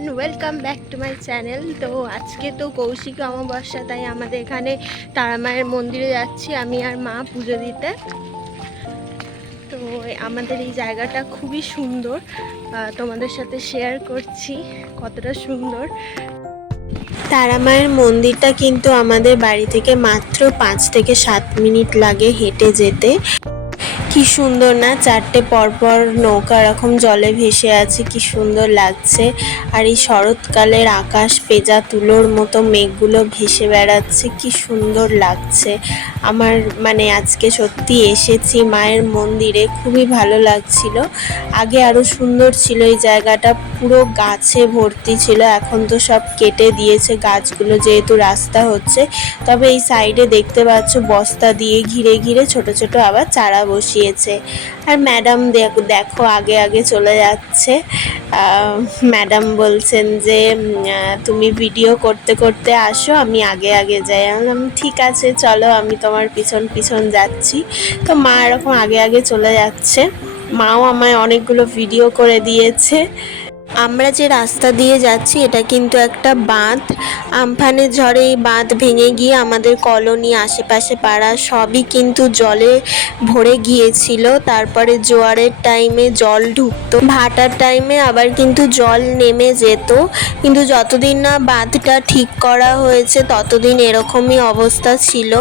Everyone, welcome back to my channel. তো আজকে তো কৌশিক অমাবস্যা, তাই আমাদের এখানে তারা মায়ের মন্দিরে যাচ্ছি আমি আর মা পুজো দিতে। তো আমাদের এই জায়গাটা খুবই সুন্দর, তোমাদের সাথে শেয়ার করছি কতটা সুন্দর। তারা মায়ের মন্দিরটা কিন্তু আমাদের বাড়ি থেকে মাত্র 5 থেকে 7 মিনিট লাগে হেঁটে যেতে। কি সুন্দর না, চারটে পরপর নৌকা এরকম জলে ভেসে আছে, কি সুন্দর লাগছে। আর এই শরৎকালের আকাশ পেঁজা তুলোর মতো মেঘগুলো ভেসে বেড়াচ্ছে, কি সুন্দর লাগছে। আমার আজকে সত্যি এসেছি মায়ের মন্দিরে, খুবই ভালো লাগছিল। আগে আরও সুন্দর ছিল এই জায়গাটা, পুরো গাছে ভর্তি ছিল। এখন তো সব কেটে দিয়েছে গাছগুলো, যেহেতু রাস্তা হচ্ছে। তবে এই সাইডে দেখতে পাচ্ছ বস্তা দিয়ে ঘিরে ঘিরে ছোট ছোট আবার চারা বসিয়েছে। আর ম্যাডাম দেখো আগে আগে চলে যাচ্ছে। ম্যাডাম বলছেন যে তুমি ভিডিও করতে করতে আসো, আমি আগে আগে যাই। আমি বললাম ঠিক আছে চলো, আমি তোমার পিছন পিছন যাচ্ছি। তো মা এরকম আগে আগে চলে যাচ্ছে, মাও আমায় অনেকগুলো ভিডিও করে দিয়েছে। আমরা যে রাস্তা দিয়ে যাচ্ছি এটা কিন্তু একটা বাঁধ। আমফানের ঝড়ে এই বাঁধ ভেঙে গিয়ে আমাদের কলোনি, আশেপাশে পাড়া সবই কিন্তু জলে ভরে গিয়েছিল। তারপরে জোয়ারের টাইমে জল ঢুকতো, ভাটার টাইমে আবার কিন্তু জল নেমে যেত। কিন্তু যতদিন না বাঁধটা ঠিক করা হয়েছে ততদিন এরকমই অবস্থা ছিল।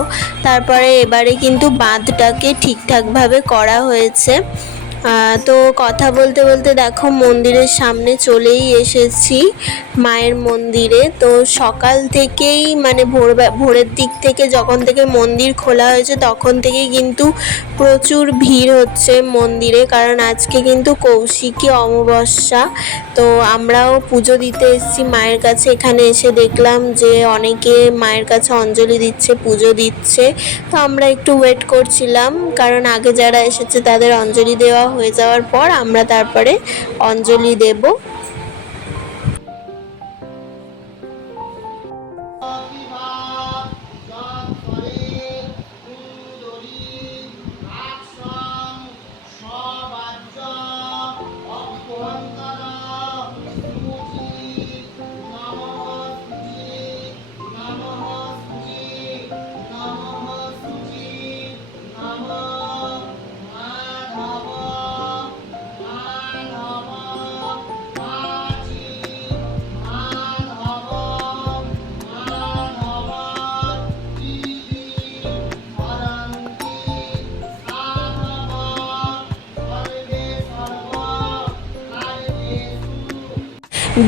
তারপরে এবারে কিন্তু বাঁধটাকে ঠিকঠাকভাবে করা হয়েছে। তো কথা বলতে বলতে দেখো মন্দিরের সামনে চলেই এসেছি, মায়ের মন্দিরে। তো সকাল থেকেই ভোরের দিক থেকে, যখন থেকে মন্দির খোলা হয়েছে তখন থেকেই কিন্তু প্রচুর ভিড় হচ্ছে মন্দিরে, কারণ আজকে কিন্তু কৌশিকী অমাবস্যা। তো আমরাও পুজো দিতে এসেছি মায়ের কাছে। এখানে এসে দেখলাম যে অনেকে মায়ের কাছে অঞ্জলি দিচ্ছে, পুজো দিচ্ছে। তো আমরা একটু ওয়েট করছিলাম, কারণ আগে যারা এসেছে তাদের অঞ্জলি দেওয়া হয়ে যাওয়ার পর আমরা তারপরে অঞ্জলি দেব।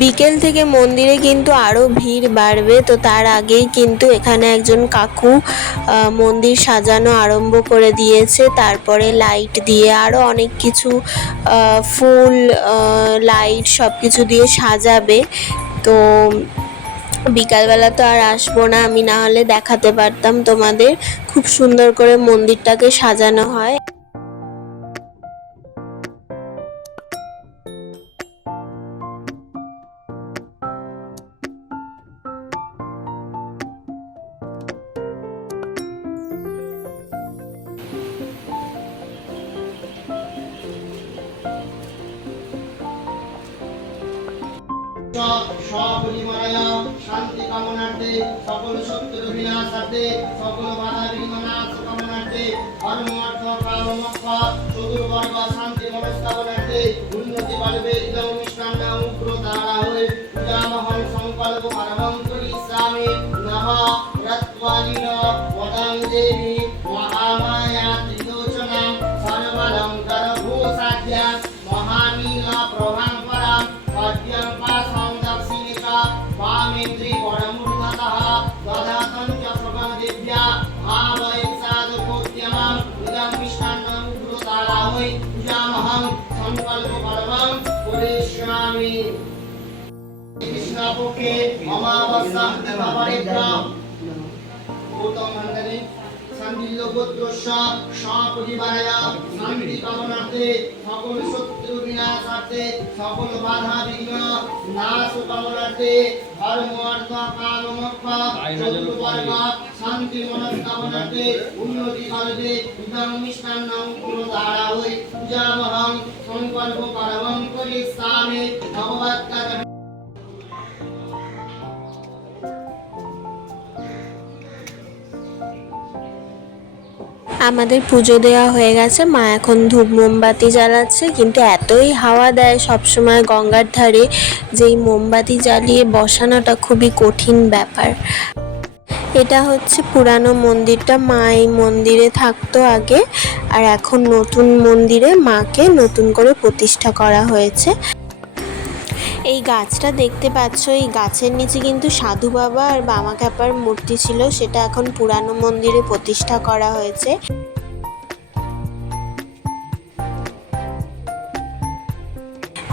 বিকেল থেকে মন্দিরে কিন্তু আরও ভিড় বাড়বে। তো তার আগেই কিন্তু এখানে একজন কাকু মন্দির সাজানো আরম্ভ করে দিয়েছে। তারপরে লাইট দিয়ে আরও অনেক কিছু ফুল, লাইট সব কিছু দিয়ে সাজাবে। তো বিকালবেলা তো আর আসবো না আমি, না হলে দেখাতে পারতাম তোমাদের খুব সুন্দর করে মন্দিরটাকে সাজানো হয়। শান্তি কামনার্থে, সকল শত্রু বিনাশার্থে, সকল বাধা বিঘ্ন নাশ কামনার্থে, ধর্ম অর্থ কাম মোক্ষ চতুর্বর্গ শান্তি মনস্কামনার্থে, উন্নতি বাড়বে ইদং মিষ্টান্ন উগ্র তারা হয়ে পূজামহং সংকল্প পারমং করিষ্যামি। নমঃ রত্বালিন বদং দেবী মহামায়া ত্রিলোচনা সর্বালঙ্কার ভূষাঢ্যা মহানীল প্রভাং পরাম পদ্যং পাশং দক্ষিণিকা वामेन्द्री परमूर्धतः दधातं च स्वगन्धेभ्यः भावयत्साधुकोद्यमं इदं मिष्टान्नं उग्रतारावै पूजामहं संकल्पपर्वं करिष्यामि। कृष्णपक्षे अमावास्या तिथिपरेभ्यः गौतम मण्डले शान्तिलोकोत्तरस्य सपरिवाराय शान्ति कामनार्थे, সকল শত্রু বিনাশার্থে, সকল বাধা বিঘ্ন নাশ কামনার্থে, ধর্ম অর্থ কাম মোক্ষ চতুর্বর্গ শান্তি মনস্কামনার্থে, উন্নতি সাধনে ইদং মিষ্টান্নং কুলধারা হই পূজামহং সংকল্প পারমং করিষ্যামি। ভগবৎ আমাদের পুজো দেওয়া হয়ে গেছে, মা এখন ধূপ মোমবাতি জ্বালাচ্ছে, কিন্তু এতই হাওয়া দেয় সবসময় গঙ্গার ধারে যে এই মোমবাতি জ্বালিয়ে বসানোটা খুবই কঠিন ব্যাপার। এটা হচ্ছে পুরানো মন্দিরটা, মা এই মন্দিরে থাকতো আগে, আর এখন নতুন মন্দিরে মাকে নতুন করে প্রতিষ্ঠা করা হয়েছে। এই গাছটা দেখতে পাচ্ছ, এই গাছের নিচে কিন্তু সাধু বাবা আর বামা খ্যাপার মূর্তি ছিল, সেটা এখন পুরানো মন্দিরে প্রতিষ্ঠা করা হয়েছে।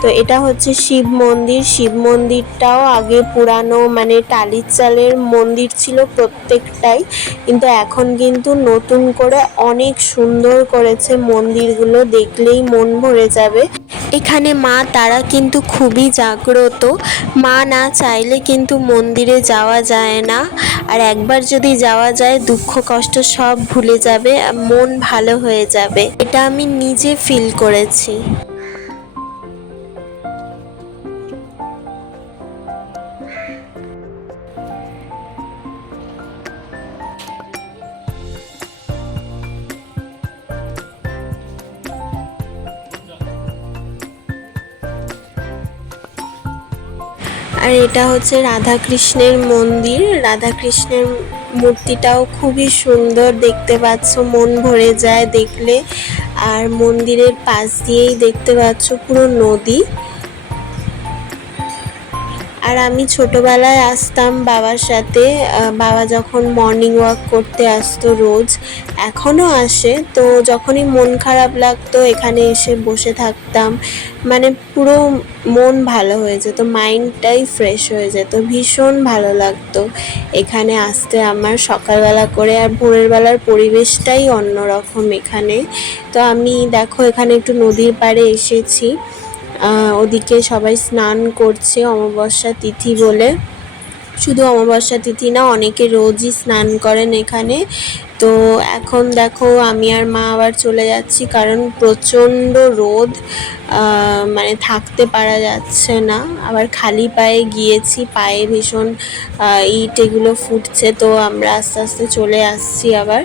তো এটা হচ্ছে শিব মন্দির। শিব মন্দিরটাও আগে পুরানো মানে টালির চালের মন্দির ছিল প্রত্যেকটাই, কিন্তু এখন কিন্তু নতুন করে অনেক সুন্দর করেছে মন্দিরগুলো, দেখলেই মন ভরে যাবে। এখানে মা তারা কিন্তু খুবই জাগ্রত, মা না চাইলে কিন্তু মন্দিরে যাওয়া যায় না, আর একবার যদি যাওয়া যায় দুঃখ কষ্ট সব ভুলে যাবে, মন ভালো হয়ে যাবে। এটা আমি নিজে ফিল করেছি। আর এটা হচ্ছে রাধাকৃষ্ণের মন্দির। রাধাকৃষ্ণের মূর্তিটাও খুবই সুন্দর, দেখতে পাচ্ছ, মন ভরে যায় দেখলে। আর মন্দিরের পাশ দিয়েই দেখতে পাচ্ছ পুরো নদী। আর আমি ছোটবেলায় আসতাম বাবার সাথে, বাবা যখন মর্নিং ওয়াক করতে আসতো রোজ, এখনও আসে, তো যখনই মন খারাপ লাগতো এখানে এসে বসে থাকতাম, মানে পুরো মন ভালো হয়ে যেত, মাইন্ডটাই ফ্রেশ হয়ে যেত, ভীষণ ভালো লাগতো এখানে আসতে আমার সকালবেলা করে। আর ভোরের বেলার পরিবেশটাই অন্যরকম এখানে। তো আমি দেখো এখানে একটু নদীর পাড়ে এসেছি, ওদিকে সবাই স্নান করছে অমাবস্যা তিথি বলে। শুধু অমাবস্যা তিথি না, অনেকে রোজই স্নান করেন এখানে। তো এখন দেখো আমি আর মা আবার চলে যাচ্ছি, কারণ প্রচণ্ড রোদ, মানে থাকতে পারা যাচ্ছে না। আবার খালি পায়ে গিয়েছি, পায়ে ভীষণ ইট এগুলো ফুটছে, তো আমরা আস্তে আস্তে চলে আসছি আবার।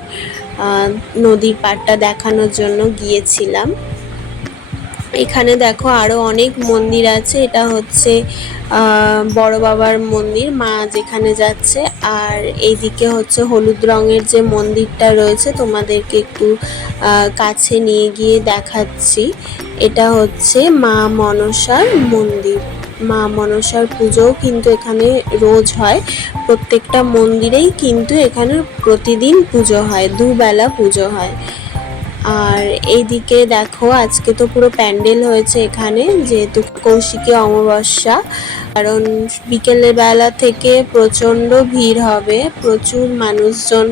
নদীর পাড়টা দেখানোর জন্য গিয়েছিলাম। এখানে দেখো আরো অনেক মন্দির আছে। এটা হচ্ছে বড় বাবার মন্দির, মা যেখানে যাচ্ছে। আর এইদিকে হচ্ছে হলুদ রঙের যে মন্দিরটা রয়েছে, তোমাদেরকে একটু কাছে নিয়ে গিয়ে দেখাচ্ছি। এটা হচ্ছে মা মনসার মন্দির। মা মনসার পুজোও কিন্তু এখানে রোজ হয়, প্রত্যেকটা মন্দিরেই কিন্তু এখানে প্রতিদিন পুজো হয়, দুবেলা পুজো হয়। আর এইদিকে দেখো আজকে তো পুরো প্যান্ডেল হয়েছে এখানে, যেহেতু কৌশিকী অমাবস্যা, কারণ বিকেলের বেলা থেকে প্রচণ্ড ভিড় হবে, প্রচুর মানুষজন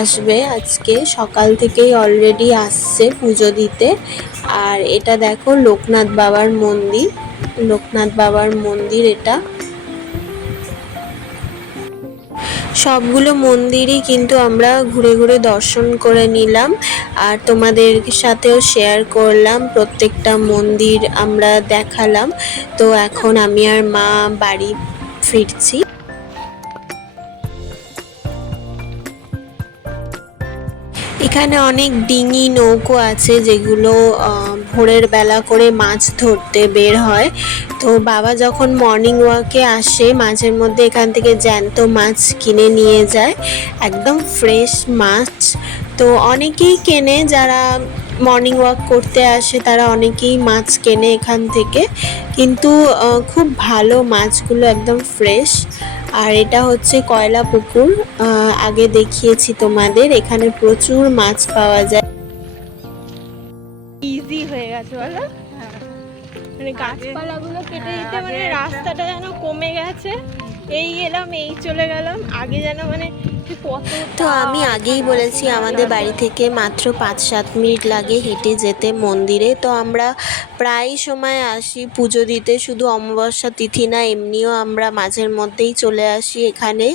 আসবে, আজকে সকাল থেকেই অলরেডি আসছে পুজো দিতে। আর এটা দেখো লোকনাথ বাবার মন্দির, লোকনাথ বাবার মন্দির এটা। সবগুলো মন্দিরই কিন্তু আমরা ঘুরে ঘুরে দর্শন করে নিলাম, আর তোমাদের সাথেও শেয়ার করলাম, প্রত্যেকটা মন্দির আমরা দেখালাম। তো এখন আমি আর মা বাড়ি ফিরছি। এখানে অনেক ডিঙি নৌকো আছে, যেগুলো ভোরের বেলা করে মাছ ধরতে বের হয়। তো বাবা যখন মর্নিং ওয়াকে আসে মাঝের মধ্যে এখান থেকে জ্যান্ত মাছ কিনে নিয়ে যায়, একদম ফ্রেশ মাছ। তো অনেকেই কেনে, যারা মর্নিং ওয়াক করতে আসে তারা অনেকেই মাছ কেনে এখান থেকে, কিন্তু খুব ভালো মাছগুলো, একদম ফ্রেশ। আর এটা হচ্ছে কয়লা পুকুর, আগে দেখিয়েছি তোমাদের, এখানে প্রচুর মাছ পাওয়া যায়। ইজি হয়ে গেছে বলো, মানে গাছপালাগুলো কেটে দিতে মানে রাস্তাটা যেন কমে গেছে, এই এলাম এই চলে গেলাম, আগে যেন মানে তো আমি আগেই বলেছি আমাদের বাড়ি থেকে মাত্র 5-7 মিনিট লাগে হেঁটে যেতে মন্দিরে। তো আমরা প্রায় সময় আসি পুজো দিতে, শুধু অমাবস্যা তিথি না, এমনিও আমরা মাঝের মধ্যেই চলে আসি এখানে।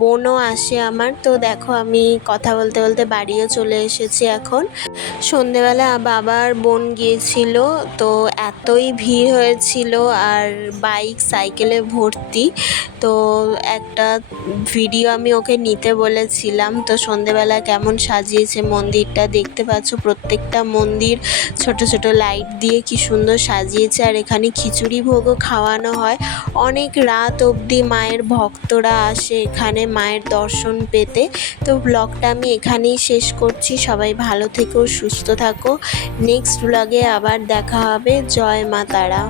বোনও আসে আমার। তো দেখো আমি কথা বলতে বলতে বাড়িও চলে এসেছি এখন। সন্ধেবেলা বাবার বোন গিয়েছিল, তো এতই ভিড় হয়েছিল আর বাইক সাইকেলে ভর্তি, তো একটা ভিডিও আমি ওকে নিতে বলেছিলাম। তো সন্ধেবেলা কেমন সাজিয়েছে মন্দিরটা দেখতে পাচ্ছ, প্রত্যেকটা মন্দির ছোট ছোট লাইট দিয়ে কি সুন্দর সাজিয়েছে। আর এখানে খিচুড়ি ভোগও খাওয়ানো হয়। অনেক রাত অবধি মায়ের ভক্তরা আসে এখানে মায়ের দর্শন পেতে। তো ব্লগটা আমি এখানেই শেষ করছি। সবাই ভালো থেকো, সুস্থ থাকো। নেক্সট ব্লগে আবার দেখা হবে। জয় মা তারা।